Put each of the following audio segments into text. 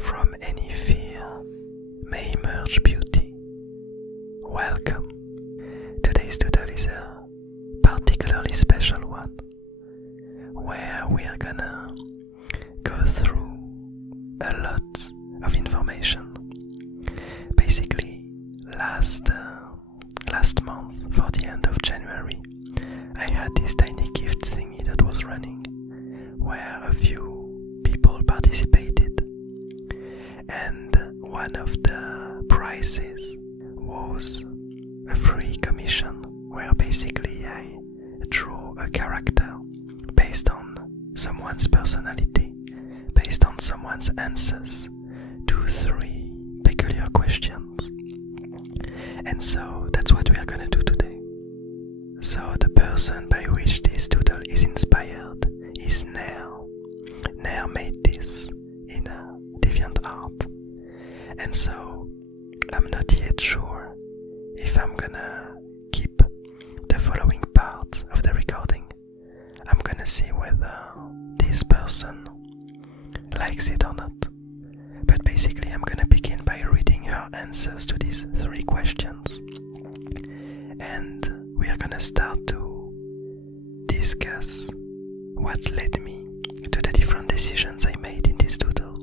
From any fear may emerge beauty. Welcome. Today's doodle is a particularly special one, where we are gonna go through a lot of information. Basically, last month, for the end of January, I had this tiny gift thingy that was running, where a few people participated, and one of the prizes was a free commission, where basically I drew a character based on someone's personality, based on someone's answers to 3 peculiar questions. And so that's what we are going to do today. So the person by which this doodle is inspired is Ner. Ner made this in a DeviantArt. And so I'm not yet sure if I'm gonna keep the following part of the recording. I'm gonna see whether this person likes it or not. But basically I'm gonna begin by reading her answers to these 3 questions. And we are gonna start to discuss what led me to the different decisions I made in this doodle,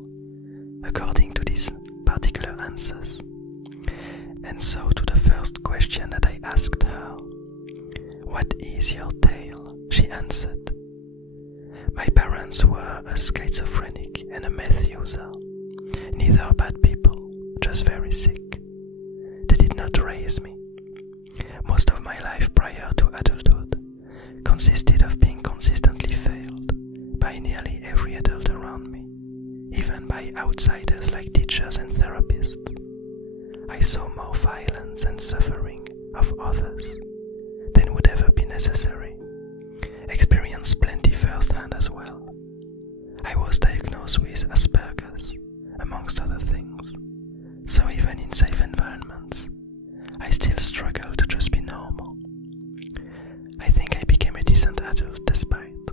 according to these particular answers. And so to the first question that I asked her, "What is your tale?" she answered, "My parents were a schizophrenic and a meth user. Neither bad people, just very sick. They did not raise me. Most of my life prior to adulthood consisted of being consistently failed by nearly every adult around me, even by outsiders like teachers and therapists. I saw more violence and suffering of others than would ever be necessary. Experienced plenty firsthand as well. I was diagnosed with Asperger's, amongst other things. So even in safe environments, I still struggle to just be normal. I think I became a decent adult despite.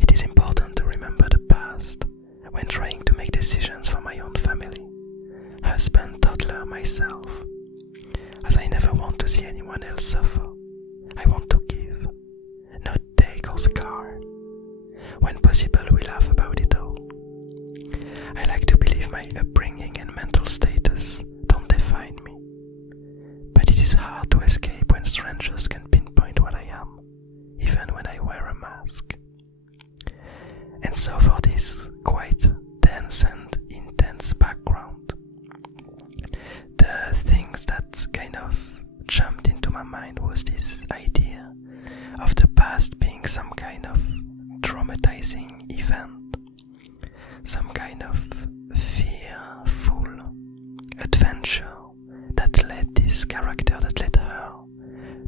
It is important to remember the past when trying to make decisions for my own family. Husband, toddler, myself. As I never want to see anyone else suffer, I want to give, not take or scar. When possible, we laugh about it all. I like to believe my upbringing and mental status don't define me. But it is hard to escape when strangers can pinpoint what I am, even when I wear a mask. And so for this quite dense and intense background, the things that kind of jumped into my mind was this idea of the past being some kind of traumatizing event, some kind of fearful adventure that led this character, that led her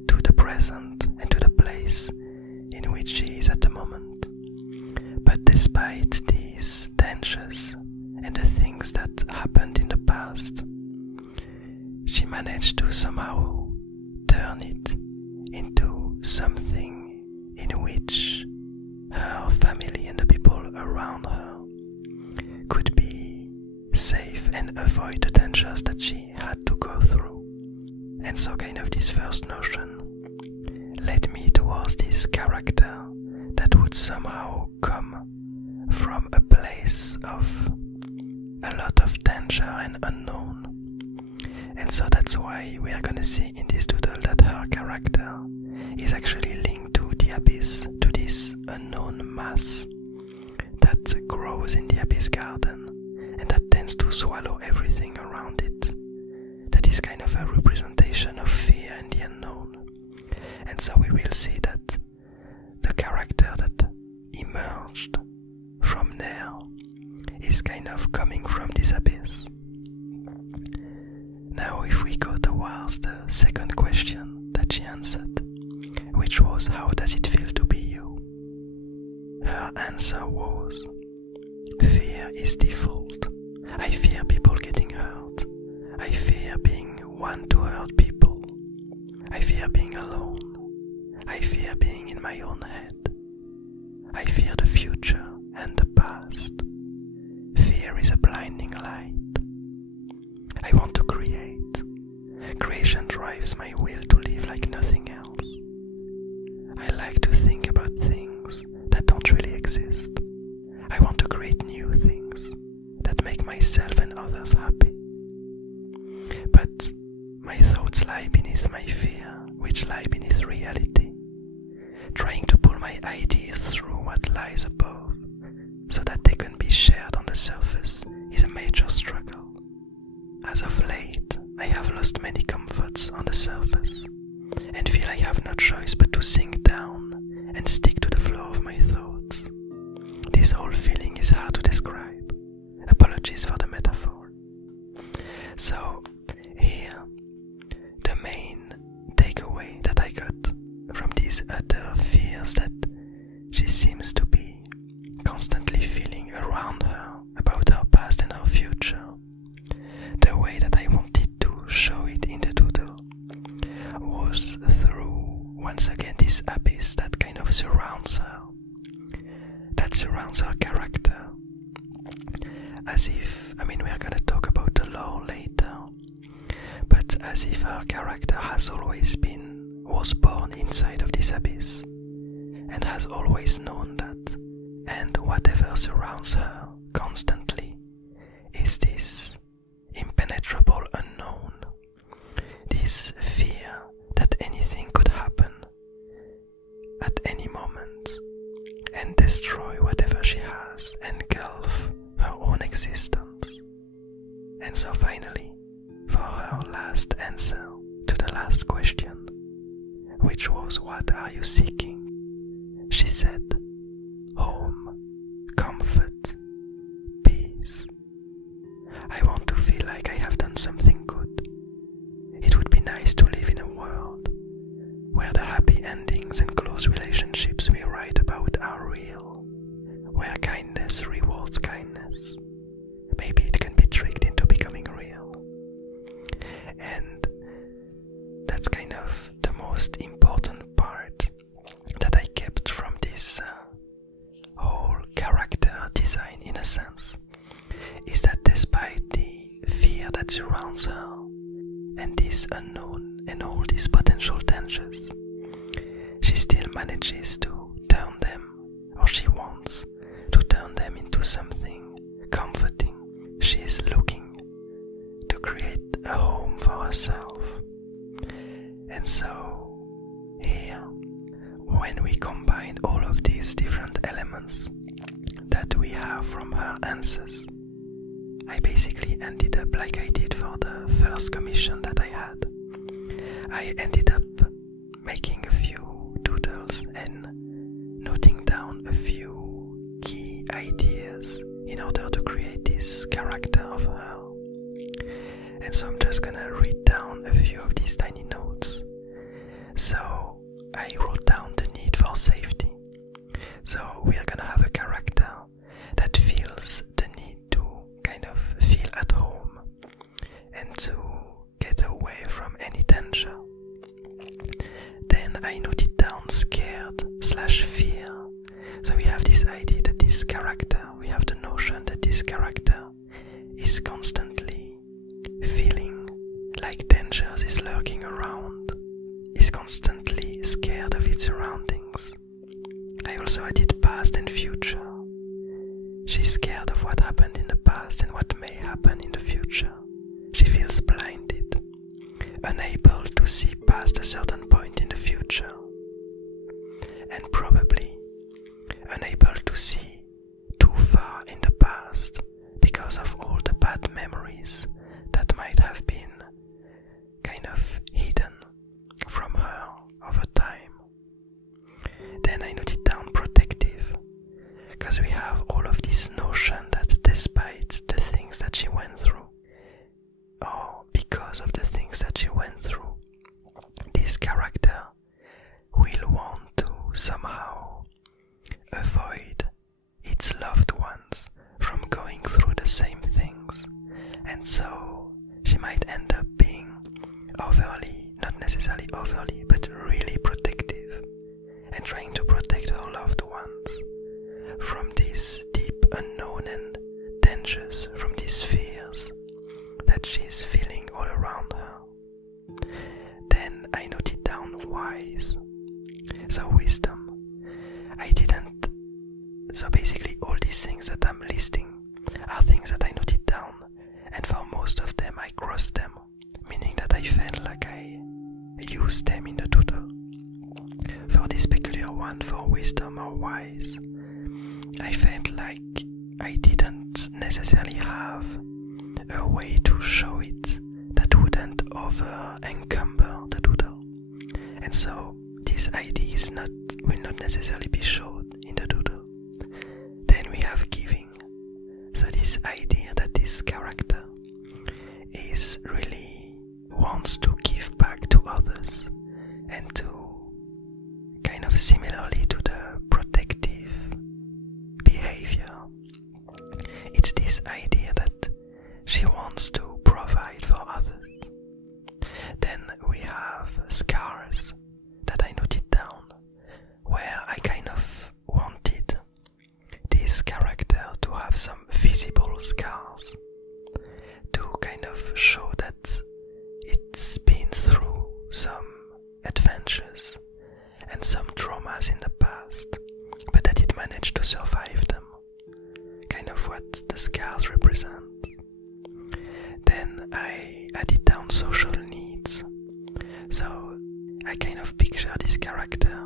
to the present and to the place in which she is at the moment. But despite these dangers and the things that happened in the past, she managed to somehow turn it into something in which her family and the people around her could be safe and avoid the dangers that she had to go through. And so kind of this first notion led me towards this character that would somehow come from a place of a lot of danger and unknown. And so that's why we are gonna see in this doodle that her character is actually linked to the abyss, to this unknown mass that grows in the abyss garden and that tends to swallow everything around it. That is kind of a representation of fear and the unknown. And so we will see that the character that emerged from there is kind of coming from this abyss. Now if we go towards the second question that she answered, which was, "How does it feel to be you?" Her answer was, "Fear is default. I fear people getting hurt. I fear being one to hurt people. I fear being alone. I fear being in my own head. I fear the future and the past. Fear is is a blinding light. I want to create. Creation drives my will to live like nothing else. I like to think about things that don't really exist. I want to create new things that make myself and others happy. But my thoughts lie beneath my fear, which lie beneath reality. Trying to pull my ideas through what lies above, so that they can be shared on the surface, is a major struggle. As of late, I have lost many comforts on the surface, and feel I have no choice but to sink down and stick to the flow of my thoughts. This whole feeling is hard to describe. Apologies for the metaphor. So, here, the main takeaway that I got from these utter fears that she seems to be constantly feeling around her about her past and her future, the way that I wanted to show it in the doodle was through, once again, this abyss that kind of surrounds her, that surrounds her character, as if, we're gonna talk about the lore later, but as if her character was born inside of this abyss, and has always known that, and whatever surrounds her constantly is this impenetrable unknown, this fear that anything could happen at any moment and destroy whatever she has, engulf her own existence. And so finally, for her last answer to the last question, which was, what are you seeking? She said, home, comfort, peace. I want to feel like I have done something good. It would be nice to live in a world where the happy endings and close relationships we write about are real, where kindness rewards kindness. Maybe it can be tricked into becoming real. And that's kind of the most important part that I kept from this whole character design, in a sense, is that despite the fear that surrounds her and this unknown and all these potential dangers, she still manages to turn them, or she wants to turn them, into something comforting. She is looking to create a home for herself. And so, here, when we combine all of these different elements that we have from her answers, I basically ended up like I did for the first commission that I had. I ended up making a few doodles and noting down a few key ideas in order to create this character of her. And so I'm just gonna read down a few of these tiny notes. So I wrote down the need for safety. So we are gonna have a character that feels the need to kind of feel at home and to get away from any danger. Then I noted down scared/fear. So we have this idea that this character, we have the notion that this character is constantly feeling like danger is lurking around, is constantly scared of its surroundings. I also added past and future. from these fears that she's feeling all around her. Then I noted down wise, so wisdom. So basically all these things that I'm listing are things that I noted down, and for most of them I crossed them, meaning that I felt like I used them in the doodle. For this peculiar one, for wisdom or wise, I felt like I didn't necessarily have a way to show it that wouldn't over-encumber the doodle. And so this idea will not necessarily be shown in the doodle. Then we have giving. So this idea that this character is really wants to give back to others, and to kind of similarly to the protective behavior, it's this idea that she wants to provide for others. Then we have scars that I noted down, where I kind of wanted this character to have some visible scars, to kind of show that it's been through some adventures and some traumas in the past, but that it managed to survive them, kind of what the scars represent. Then I added down social needs. So I kind of picture this character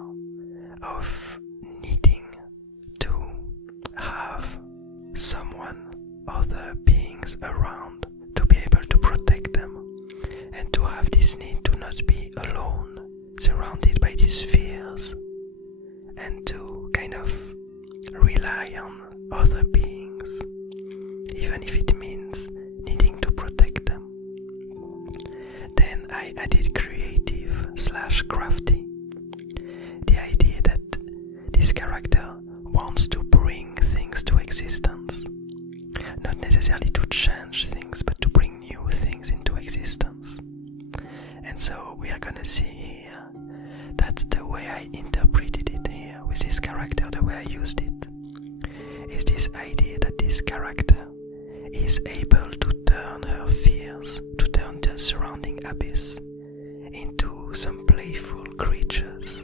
of needing to have someone, other beings around to be able to protect them, and to have this need to not be alone, surrounded by these fears, and to kind of rely on other beings, even if it means needing to protect them. Then I added creative/crafty, the idea that this character wants to bring things to existence, not necessarily to change things, but to bring new things into existence. And so we are gonna see here that the way I interpreted it here with this character, the way I used it, is this idea that this character is able to turn her fears, to turn the surrounding abyss into some playful creatures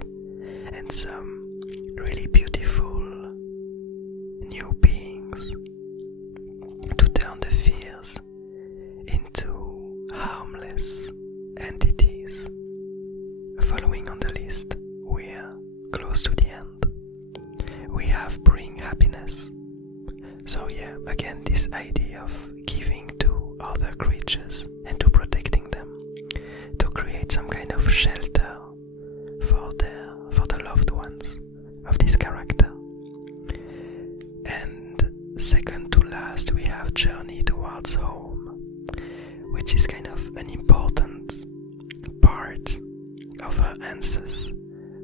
and some really beautiful new beings, to turn the fears into harmless entities. Following on the list, we're close to the end. We have bring happiness. So yeah, again, this idea of giving to other creatures and to protecting them, to create some kind of shelter for the loved ones of this character. And second to last, we have journey towards home, which is kind of an important part of her answers,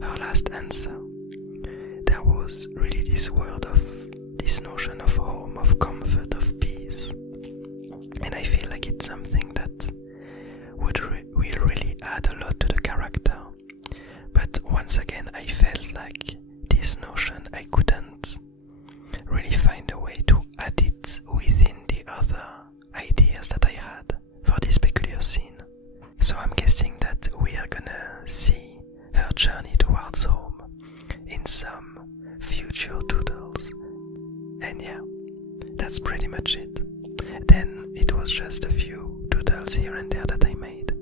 her last answer. There was really this notion of home, of comfort, of peace, and I feel like it's something that will really add a lot to the character. But once again, I felt like this notion, I couldn't really find a way to add it within the other ideas that I had for this peculiar scene. So I'm guessing that we are gonna see her journey towards home in some future doodles. And yeah, that's pretty much it. Then it was just a few doodles here and there that I made.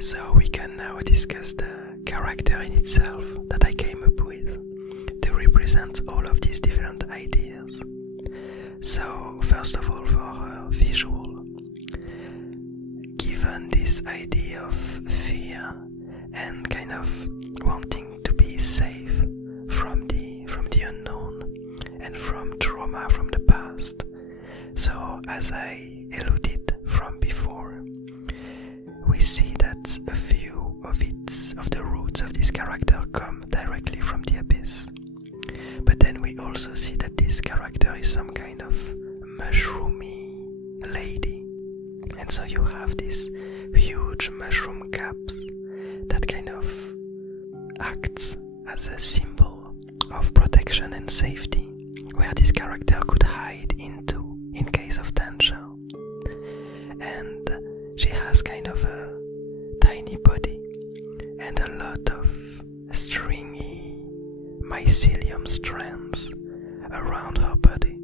So we can now discuss the character in itself that I came up with to represent all of these different ideas. So first of all, for her visual, given this idea of fear and kind of wanting to be safe from the unknown and from trauma from the past. So as I alluded from before, we see that a few of the roots of this character come directly from the abyss. But then we also see that this character is some kind of mushroomy lady. And so you have these huge mushroom caps that kind of acts as a symbol of protection and safety, where this character could hide into in case of danger. And she has kind of a tiny body and a lot of stringy mycelium strands around her body.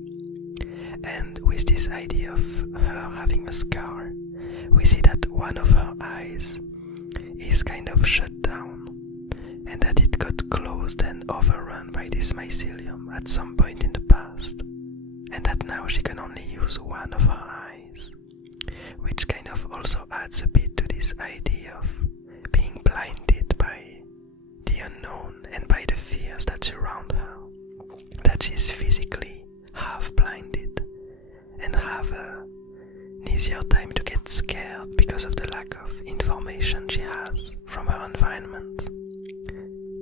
And with this idea of her having a scar, we see that one of her eyes is kind of shut down, and that it got closed and overrun by this mycelium at some point in the past, and that now she can only use one of her eyes, which kind of also adds a bit to this idea of being blinded by the unknown and by the fears that surround her, that she's physically half blinded and have an easier time to get scared because of the lack of information she has from her environment.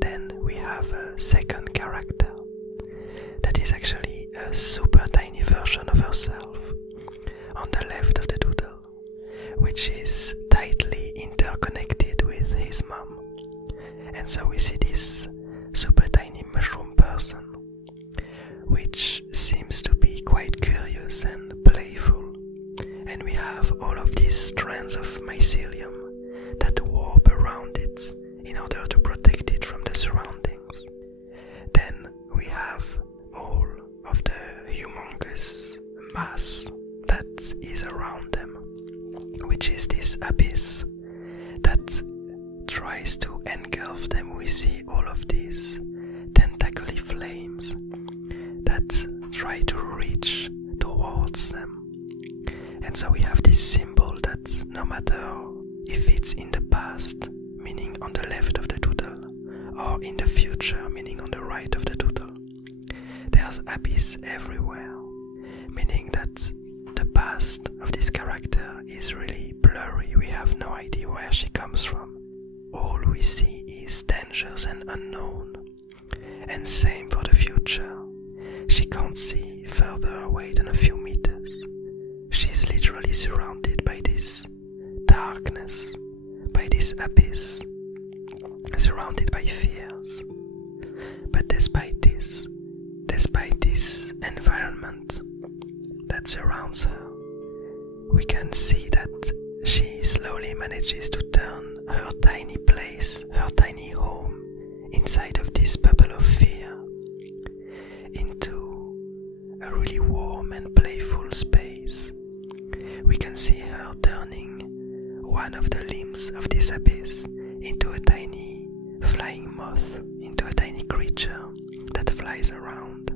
Then we have a second character that is actually a super tiny version of herself on the left of the doodle, which is tightly interconnected with his mom. And so we see this super tiny mushroom person, which seems to be quite curious and playful. And we have all of these strands of mycelium that warp around it in order to protect it from the surroundings. Then we have all of the humongous mass that is around them, which is this abyss that tries to engulf them. We see all of these tentacly flames that try to reach towards them. And so we have this symbol that no matter if it's in the past, meaning on the left of the doodle, or in the future, meaning on the right of the doodle, there's abyss everywhere, meaning that the past of this character is really blurry. We have no idea where she comes from. All we see is dangers and unknown. And same for the future. She can't see further away than a few meters. She's literally surrounded by this darkness, by this abyss, surrounded by fears. But despite this environment that surrounds her, we can see that she slowly manages to turn her tiny place, her tiny home, inside of this bubble of fear, into a really warm and playful space. We can see her turning one of the limbs of this abyss into a tiny flying moth, into a tiny creature that flies around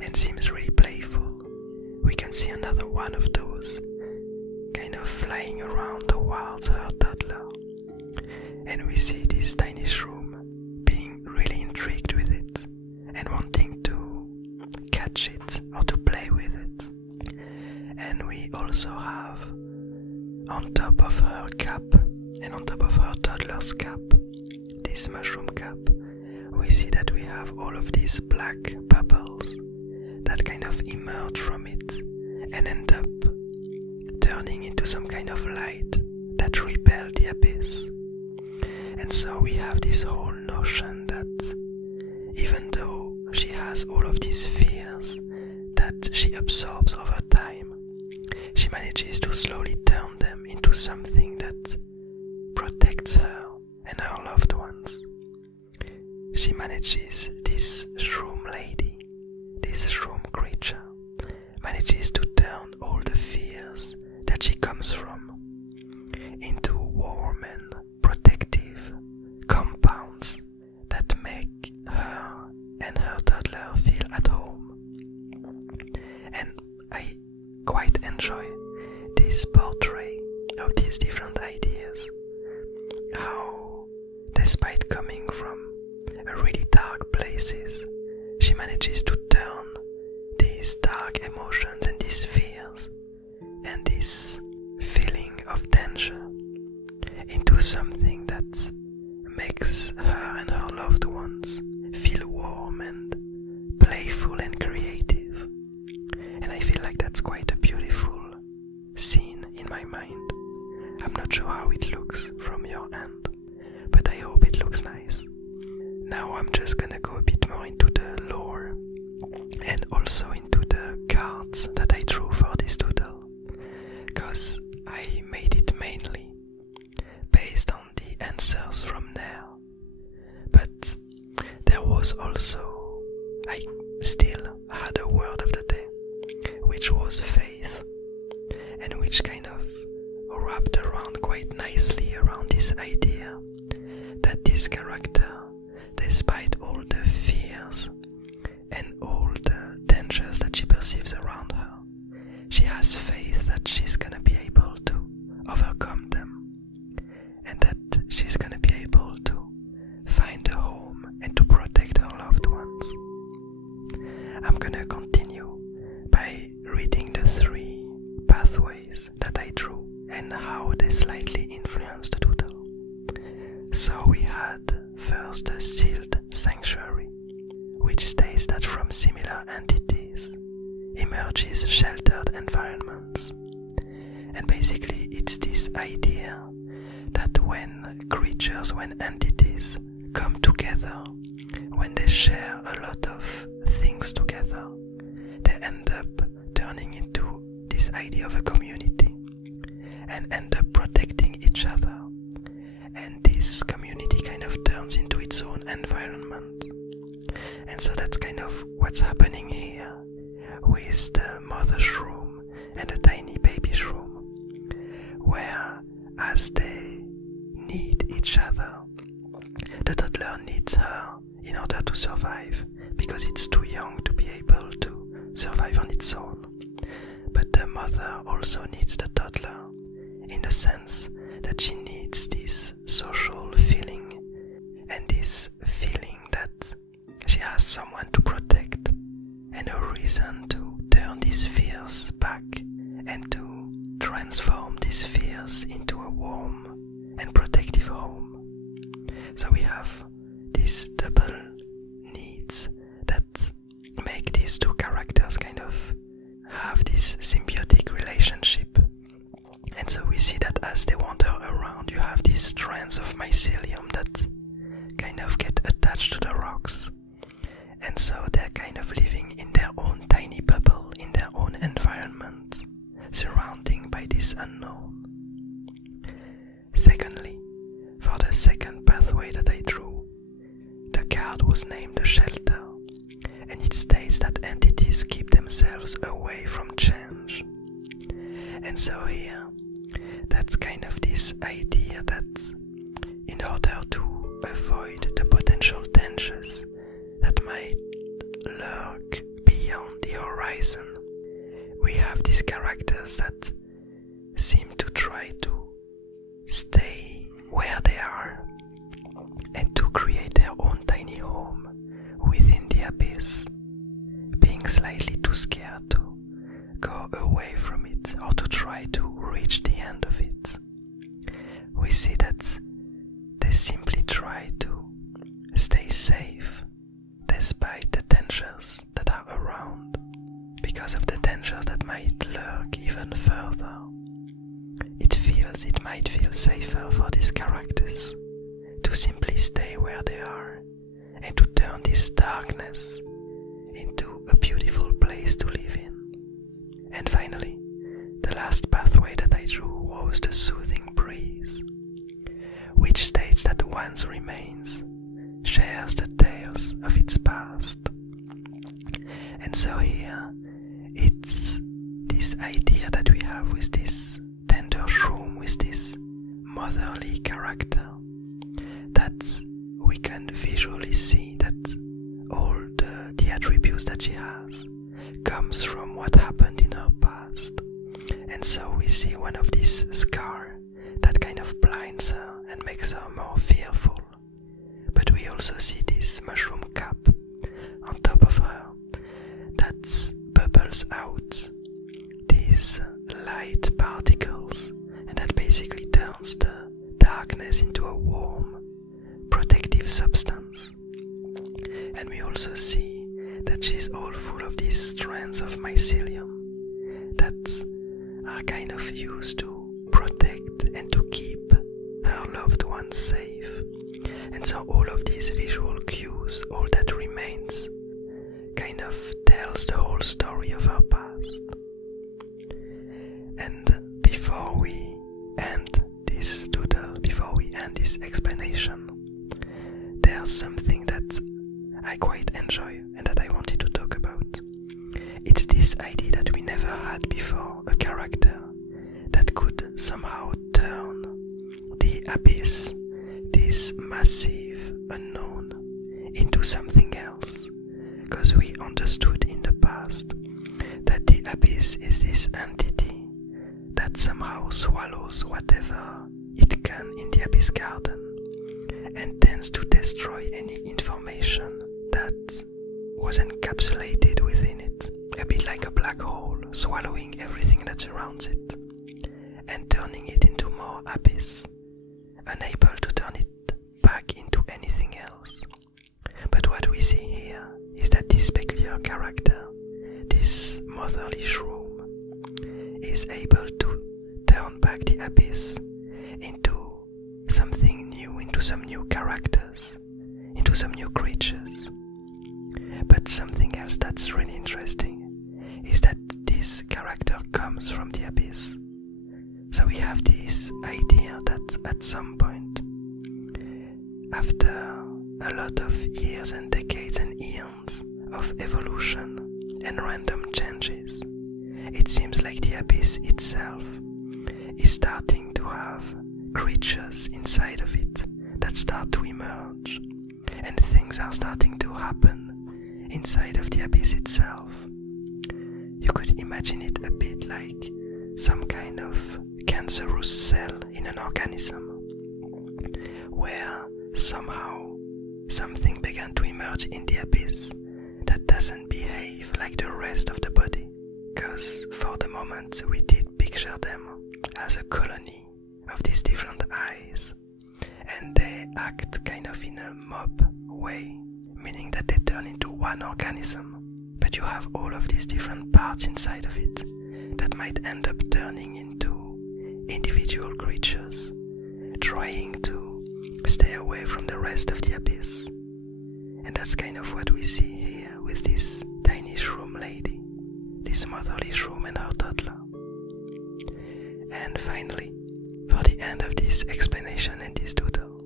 and seems really playful. We can see another one of those kind of flying around towards her toddler. And we see this tiny shroom being really intrigued with it and wanting to catch it or to play with it. And we also have on top of her cap and on top of her toddler's cap, this mushroom cap, we see that we have all of these black bubbles that kind of emerge from it and end up turning into some kind of light that repel the abyss. And so we have this whole notion that even though she has all of these fears that she absorbs over time, she manages to slowly turn them into something that protects her and her loved ones. She manages, this shroom lady, this shroom creature, manages to turn all the fears that she comes from into warm and protective compounds that make her and her toddler feel at home. And I quite enjoy this portrait of these different ideas, how despite coming from really dark places, she manages to turn these dark emotions and these fears and this feeling of danger into something that makes her and her loved ones feel warm and playful and creative. And I feel like that's quite a beautiful scene in my mind. I'm not sure how it looks from your end, but I hope it looks nice. Now I'm just gonna go a bit more into the lore and also into the cards that I drew for this because I made it mainly based on the answers from there. But there was also, I still had a word of the day, which was faith, and which kind of wrapped around quite nicely around this idea that this character, despite all the fears and all the dangers that she perceives around her, she has faith that she's gonna be able to overcome them, and that she's gonna be able to find a home and to protect her loved ones. I'm gonna continue by reading the 3 pathways that I drew and how they slightly influenced the doodle. So we had first the sealed sanctuary, which states that from similar entities emerges sheltered environments. And basically it's this idea that when creatures, when entities come together, when they share a lot of things together, they end up turning into this idea of a community and end up protecting each other. And this community kind of turns into its own environment. And so that's kind of what's happening here with the mother shroom and the tiny baby shroom, where as they need each other, the toddler needs her in order to survive, because it's too young to be able to survive on its own. But the mother also needs the toddler in the sense that she needs this social feeling, and this feeling that she has someone to protect and a reason to turn these fears back and to transform these fears into a warm and protective home. So we have these double needs that make these 2 characters kind of have this symbiotic relationship. And so we see that as they wander around, you have these strands of mycelium that kind of get attached to the rocks. And so they're kind of living in their own tiny bubble, in their own environment, surrounding by this unknown. Secondly, for the second pathway that I drew, the card was named the shelter, and it states that entities keep themselves away from change. And so here, that's kind of this idea that in order to avoid the potential dangers that might lurk beyond the horizon, we have these characters that seem to try to stay where they are and to create their own tiny home within the abyss, being slightly too scared to go away from it or to try to reach the end of it. We see that they simply try to stay safe despite the dangers that are around, because of the dangers that might lurk even further. It might feel safer for these characters to simply stay where they are and to turn this darkness into a beautiful place to live in. And finally, the last pathway that I drew was the soothing breeze, which states that one's remains shares the tales of its past. And so here, it's this idea that we have with this tender shroom, with this motherly character, that we can visually see that all the attributes that she has comes from what happened in her past. And so we see one of these scars that kind of blinds her and makes her more fearful. But we also see this mushroom cap on top of her that bubbles out these light particles, and that basically turns the darkness into a warm, protective substance. And we also see that she's all full of these strands of mycelium that are kind of used to protect and to keep her loved ones safe. And so all of these visual cues, all that remains, kind of tells the whole story of her past. And before before we end this doodle, before we end this explanation, there's something that I quite enjoy and that I wanted to talk about. It's this idea that we never had before, a character that could somehow turn the abyss, this massive unknown, into something else. Because we understood in the past that the abyss is this entity that somehow swallows whatever it can in the abyss garden and tends to destroy any information that was encapsulated within it, a bit like a black hole swallowing everything that surrounds it and turning it into more abyss, unable to turn it back into anything else. But what we see here is that this peculiar character, this motherly shroom, is able to turn back the abyss into something new, into some new characters, into some new creatures. But something else that's really interesting is that this character comes from the abyss. So we have this idea that at some point, after a lot of years and decades and eons of evolution and random changes, it seems like the abyss itself is starting to have creatures inside of it that start to emerge, and things are starting to happen inside of the abyss itself. You could imagine it a bit like some kind of cancerous cell in an organism, where somehow something began to emerge in the abyss that doesn't behave like the rest of the body. Because for the moment we did picture them as a colony of these different eyes, and they act kind of in a mob way, meaning that they turn into one organism. But you have all of these different parts inside of it that might end up turning into individual creatures, trying to stay away from the rest of the abyss. And that's kind of what we see here with this tiny shroom lady, this motherly shroom and her toddler. And finally, for the end of this explanation and this doodle,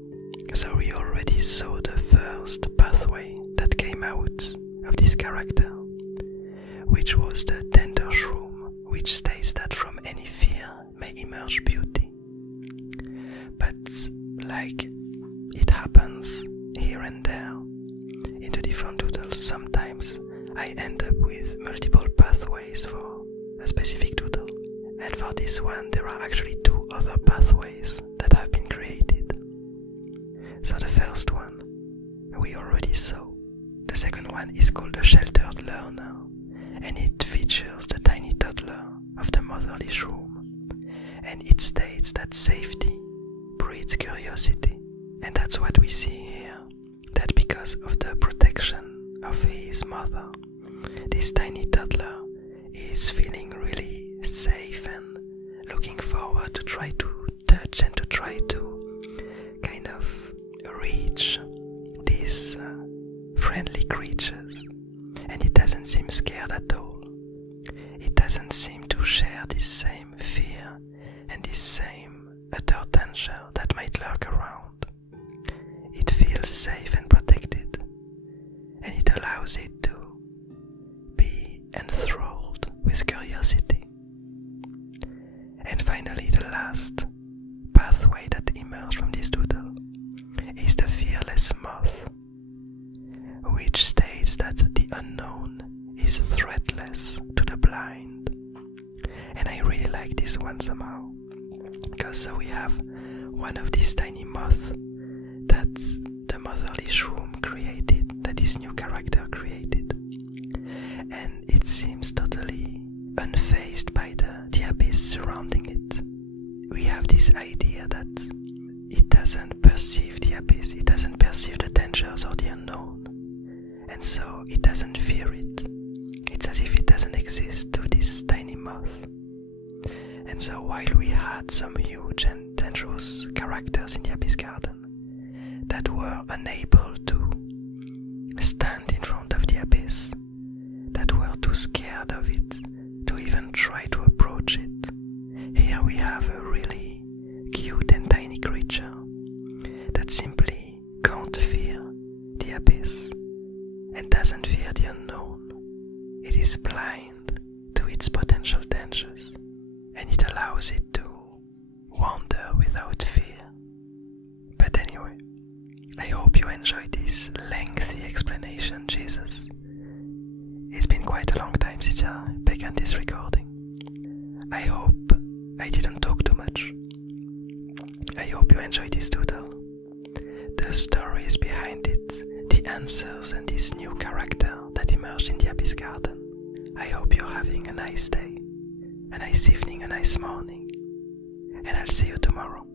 so we already saw the first pathway that came out of this character, which was the tender shroom, which states that from any fear may emerge beauty. But like it happens here and there in the different doodles, sometimes I end up with multiple pathways for a specific doodle. And for this one, there are actually two other pathways that have been created. So the first one we already saw. The second one is called the sheltered learner, and it features the tiny toddler of the motherly shroom. And it states that safety breeds curiosity. And that's what we see here, that because of the protection of his mother, this tiny toddler is feeling really safe and looking forward to try to touch and to try to kind of reach these friendly creatures. And it doesn't seem scared at all. It doesn't seem to share this same fear and this same utter danger that might lurk around. It feels safe and protected, and it allows it to be enthralled with curiosity. And finally, the last pathway that emerged from this doodle is the fearless moth, which states that the unknown is threatless to the blind. And I really like this one somehow, because so we have one of these tiny moths that the motherly shroom created, that this new character created, and it seems totally unfazed by the abyss surrounding it. We have this idea that it doesn't perceive the abyss, it doesn't perceive the dangers or the unknown, and so it doesn't fear it. It's as if it doesn't exist to this tiny moth. And so while we had some huge and dangerous characters in the abyss garden that were unable to stand in front of the abyss, that were too scared of it to even try to approach it, here we have a really cute and tiny creature that simply can't fear the abyss and doesn't fear the unknown. It is blind to its potential dangers, and it allows it to wander without fear. But anyway, I hope you enjoyed this lengthy explanation, Jesus. It's been quite a long time since I began this recording. I hope I didn't talk too much. I hope you enjoyed this doodle. The stories behind it, the answers and this new character that emerged in the Abyss Garden. I hope you're having a nice day, a nice evening, a nice morning, and I'll see you tomorrow.